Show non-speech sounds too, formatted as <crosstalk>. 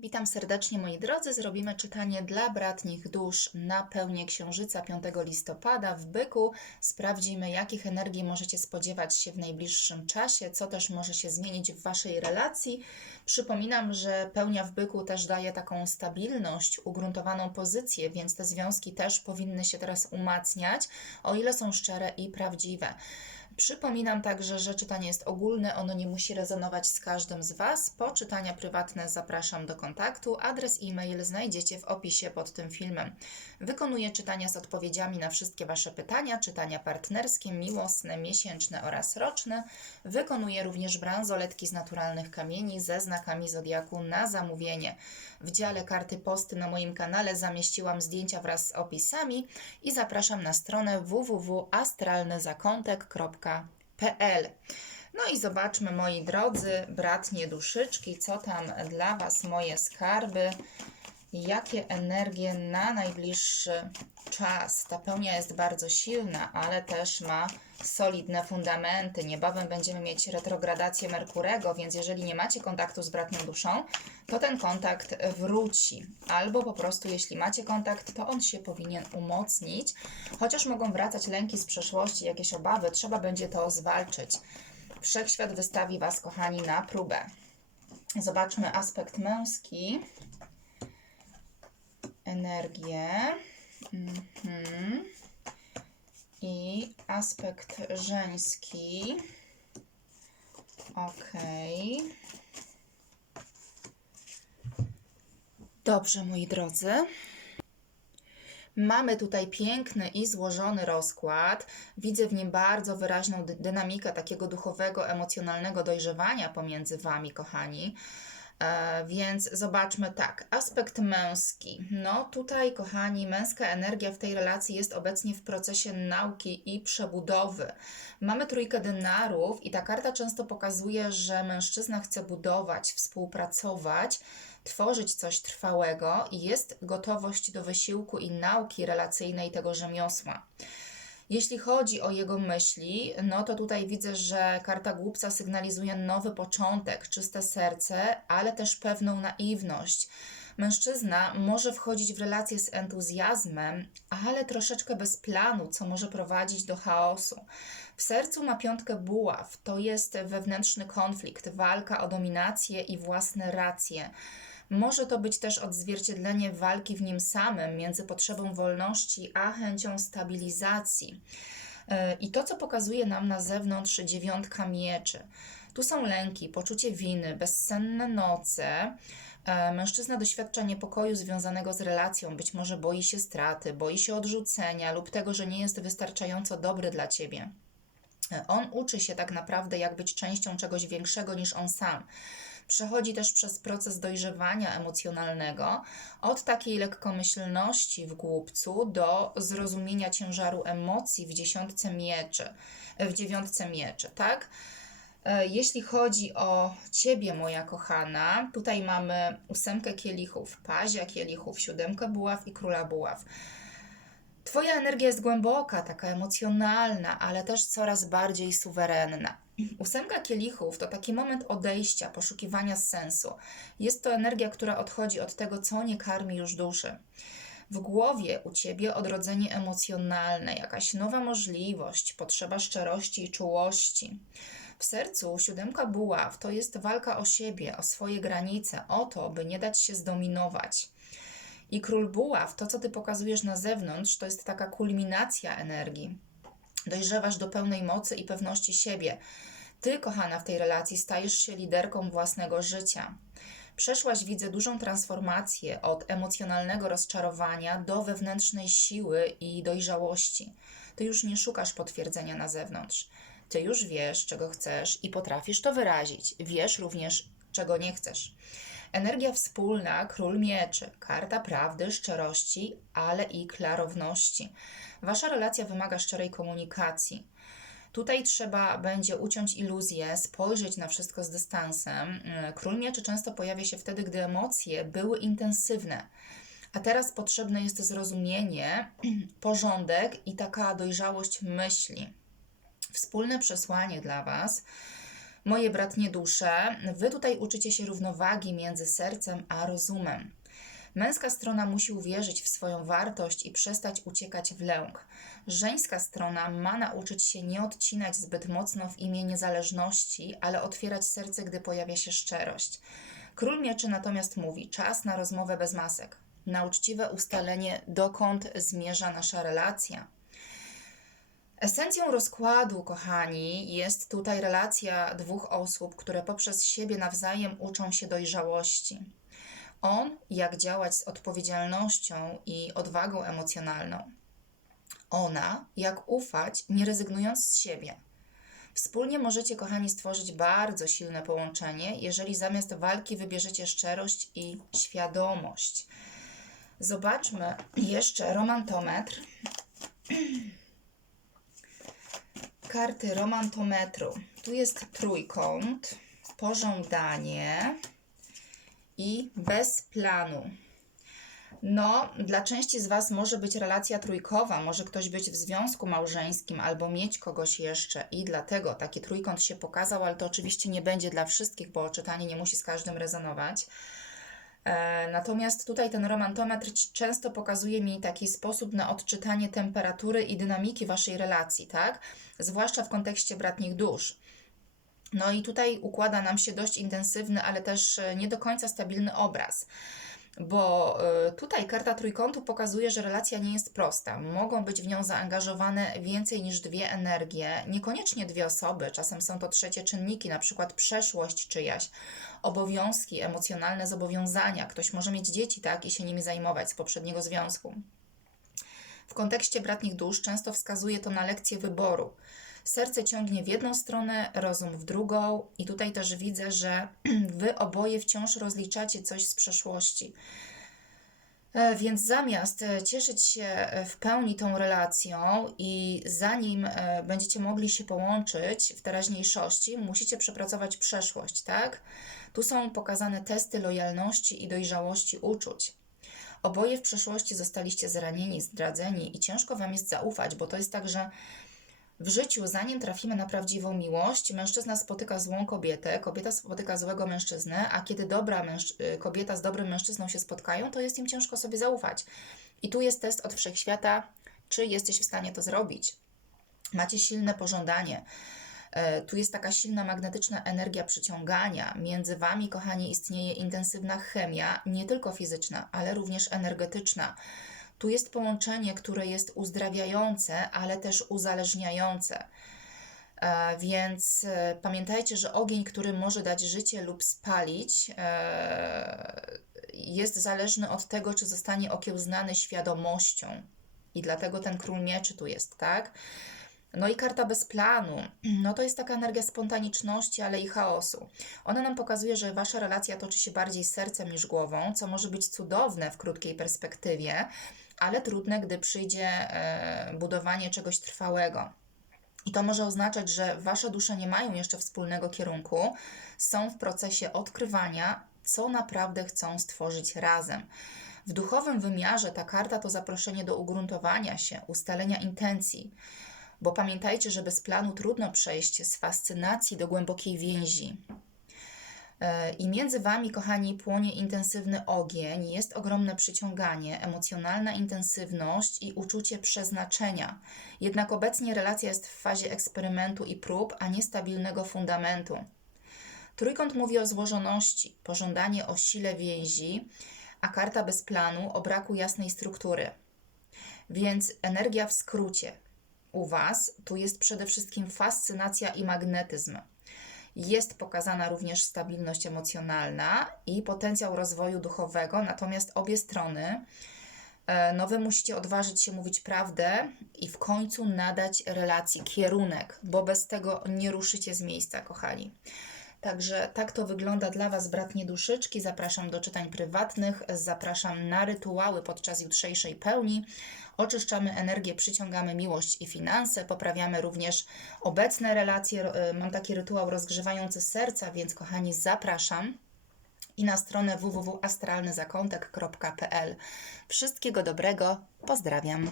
Witam serdecznie moi drodzy. Zrobimy czytanie dla bratnich dusz na pełnię księżyca 5 listopada w byku. Sprawdzimy, jakich energii możecie spodziewać się w najbliższym czasie, co też może się zmienić w waszej relacji. Przypominam, że pełnia w byku też daje taką stabilność, ugruntowaną pozycję, więc te związki też powinny się teraz umacniać, o ile są szczere i prawdziwe. Przypominam także, że czytanie jest ogólne, ono nie musi rezonować z każdym z Was. Po czytania prywatne zapraszam do kontaktu. Adres e-mail znajdziecie w opisie pod tym filmem. Wykonuję czytania z odpowiedziami na wszystkie Wasze pytania, czytania partnerskie, miłosne, miesięczne oraz roczne. Wykonuję również bransoletki z naturalnych kamieni ze znakami zodiaku na zamówienie. W dziale karty posty na moim kanale zamieściłam zdjęcia wraz z opisami i zapraszam na stronę www.astralnyzakątek.pl. No i zobaczmy, moi drodzy, bratnie duszyczki, co tam dla Was moje skarby, jakie energie na najbliższy czas. Ta pełnia jest bardzo silna, ale też ma solidne fundamenty. Niebawem będziemy mieć retrogradację Merkurego, więc jeżeli nie macie kontaktu z bratnią duszą, to ten kontakt wróci. Albo po prostu, jeśli macie kontakt, to on się powinien umocnić. Chociaż mogą wracać lęki z przeszłości, jakieś obawy, trzeba będzie to zwalczyć. Wszechświat wystawi Was, kochani, na próbę. Zobaczmy aspekt męski. Energię. Mhm. I aspekt żeński. Ok. Dobrze, moi drodzy. Mamy tutaj piękny i złożony rozkład. Widzę w nim bardzo wyraźną dy- dynamikę takiego duchowego, emocjonalnego dojrzewania pomiędzy Wami, kochani. E, więc zobaczmy tak, aspekt męski. No tutaj, kochani, męska energia w tej relacji jest obecnie w procesie nauki i przebudowy. Mamy trójkę denarów i ta karta często pokazuje, że mężczyzna chce budować, współpracować, tworzyć coś trwałego i jest gotowość do wysiłku i nauki relacyjnej tego rzemiosła. Jeśli chodzi o jego myśli, no to tutaj widzę, że karta głupca sygnalizuje nowy początek, czyste serce, ale też pewną naiwność. Mężczyzna może wchodzić w relacje z entuzjazmem, ale troszeczkę bez planu, co może prowadzić do chaosu. W sercu ma piątkę buław, to jest wewnętrzny konflikt, walka o dominację i własne racje. Może to być też odzwierciedlenie walki w nim samym między potrzebą wolności a chęcią stabilizacji. Yy, I to, co pokazuje nam na zewnątrz dziewiątka mieczy. Tu są lęki, poczucie winy, bezsenne noce. E, Mężczyzna doświadcza niepokoju związanego z relacją, być może boi się straty, boi się odrzucenia lub tego, że nie jest wystarczająco dobry dla ciebie. E, On uczy się tak naprawdę, jak być częścią czegoś większego niż on sam. Przechodzi też przez proces dojrzewania emocjonalnego, od takiej lekkomyślności w głupcu do zrozumienia ciężaru emocji w dziesiątce mieczy, w dziewiątce mieczy, tak? E, Jeśli chodzi o Ciebie, moja kochana, tutaj mamy ósemkę kielichów, pazia kielichów, siódemkę buław i króla buław. Twoja energia jest głęboka, taka emocjonalna, ale też coraz bardziej suwerenna. Ósemka kielichów to taki moment odejścia, poszukiwania sensu. Jest to energia, która odchodzi od tego, co nie karmi już duszy. W głowie u ciebie odrodzenie emocjonalne, jakaś nowa możliwość, potrzeba szczerości i czułości. W sercu siódemka buław to jest walka o siebie, o swoje granice, o to, by nie dać się zdominować. I król buław, to co ty pokazujesz na zewnątrz, to jest taka kulminacja energii. Dojrzewasz do pełnej mocy i pewności siebie. Ty, kochana, w tej relacji stajesz się liderką własnego życia. Przeszłaś, widzę, dużą transformację od emocjonalnego rozczarowania do wewnętrznej siły i dojrzałości. Ty już nie szukasz potwierdzenia na zewnątrz. Ty już wiesz, czego chcesz i potrafisz to wyrazić. Wiesz również, czego nie chcesz. Energia wspólna, król mieczy, karta prawdy, szczerości, ale i klarowności. Wasza relacja wymaga szczerej komunikacji. Tutaj trzeba będzie uciąć iluzję, spojrzeć na wszystko z dystansem. Król mieczy często pojawia się wtedy, gdy emocje były intensywne. A teraz potrzebne jest zrozumienie, <clears throat> porządek i taka dojrzałość myśli. Wspólne przesłanie dla Was Moje bratnie dusze, wy tutaj uczycie się równowagi między sercem a rozumem. Męska strona musi uwierzyć w swoją wartość i przestać uciekać w lęk. Żeńska strona ma nauczyć się nie odcinać zbyt mocno w imię niezależności, ale otwierać serce, gdy pojawia się szczerość. Król mieczy natomiast mówi: czas na rozmowę bez masek, na uczciwe ustalenie, dokąd zmierza nasza relacja. Esencją rozkładu, kochani, jest tutaj relacja dwóch osób, które poprzez siebie nawzajem uczą się dojrzałości. On, jak działać z odpowiedzialnością i odwagą emocjonalną. Ona, jak ufać, nie rezygnując z siebie. Wspólnie możecie, kochani, stworzyć bardzo silne połączenie, jeżeli zamiast walki wybierzecie szczerość i świadomość. Zobaczmy jeszcze romantometr. <clears throat> Karty romantometru. Tu jest trójkąt, pożądanie i bez planu. No, dla części z Was może być relacja trójkowa, może ktoś być w związku małżeńskim albo mieć kogoś jeszcze i dlatego taki trójkąt się pokazał, ale to oczywiście nie będzie dla wszystkich, bo czytanie nie musi z każdym rezonować. E, natomiast tutaj ten romantometr często pokazuje mi taki sposób na odczytanie temperatury i dynamiki Waszej relacji, tak? Zwłaszcza w kontekście bratnich dusz. No i tutaj układa nam się dość intensywny, ale też e, nie do końca stabilny obraz bo y, tutaj karta trójkątu pokazuje, że relacja nie jest prosta. Mogą być w nią zaangażowane więcej niż dwie energie, niekoniecznie dwie osoby, czasem są to trzecie czynniki, na przykład przeszłość czyjaś, obowiązki, emocjonalne zobowiązania. Ktoś może mieć dzieci, tak, i się nimi zajmować z poprzedniego związku. W kontekście bratnich dusz często wskazuje to na lekcję wyboru. Serce ciągnie w jedną stronę, rozum w drugą, i tutaj też widzę, że <clears throat> wy oboje wciąż rozliczacie coś z przeszłości. E, więc zamiast e, cieszyć się e, w pełni tą relacją i zanim będziecie mogli się połączyć w teraźniejszości, musicie przepracować przeszłość, tak? Tu są pokazane testy lojalności i dojrzałości uczuć. Oboje w przeszłości zostaliście zranieni, zdradzeni i ciężko Wam jest zaufać, bo to jest tak, że w życiu, zanim trafimy na prawdziwą miłość, mężczyzna spotyka złą kobietę, kobieta spotyka złego mężczyznę, a kiedy dobra y, kobieta z dobrym mężczyzną się spotkają, to jest im ciężko sobie zaufać. I tu jest test od wszechświata, czy jesteś w stanie to zrobić. Macie silne pożądanie. E, tu jest taka silna magnetyczna energia przyciągania. Między Wami, kochani, istnieje intensywna chemia, nie tylko fizyczna, ale również energetyczna. Tu jest połączenie, które jest uzdrawiające, ale też uzależniające. E, więc e, pamiętajcie, że ogień, który może dać życie lub spalić, e, jest zależny od tego, czy zostanie okiełznany świadomością. I dlatego ten król mieczy tu jest, tak? No i karta bez planu. No to jest taka energia spontaniczności, ale i chaosu. Ona nam pokazuje, że wasza relacja toczy się bardziej sercem niż głową, co może być cudowne w krótkiej perspektywie, ale trudne, gdy przyjdzie e, budowanie czegoś trwałego. I to może oznaczać, że wasze dusze nie mają jeszcze wspólnego kierunku, są w procesie odkrywania, co naprawdę chcą stworzyć razem. W duchowym wymiarze ta karta to zaproszenie do ugruntowania się, ustalenia intencji, bo pamiętajcie, że bez planu trudno przejść z fascynacji do głębokiej więzi. E, I między Wami, kochani, płonie intensywny ogień, jest ogromne przyciąganie, emocjonalna intensywność i uczucie przeznaczenia. Jednak obecnie relacja jest w fazie eksperymentu i prób, a nie stabilnego fundamentu. Trójkąt mówi o złożoności, pożądanie o sile więzi, a karta bez planu o braku jasnej struktury. Więc energia w skrócie. U Was tu jest przede wszystkim fascynacja i magnetyzm jest pokazana również stabilność emocjonalna i potencjał rozwoju duchowego, natomiast obie strony, e, no wy musicie odważyć się mówić prawdę i w końcu nadać relacji kierunek, bo bez tego nie ruszycie z miejsca, kochani. Także tak to wygląda dla Was, bratnie duszyczki. Zapraszam do czytań prywatnych, zapraszam na rytuały podczas jutrzejszej pełni. Oczyszczamy energię, przyciągamy miłość i finanse, poprawiamy również obecne relacje. Y, mam taki rytuał rozgrzewający serca, więc kochani, zapraszam i na stronę www.astralnyzakątek.pl. Wszystkiego dobrego, pozdrawiam.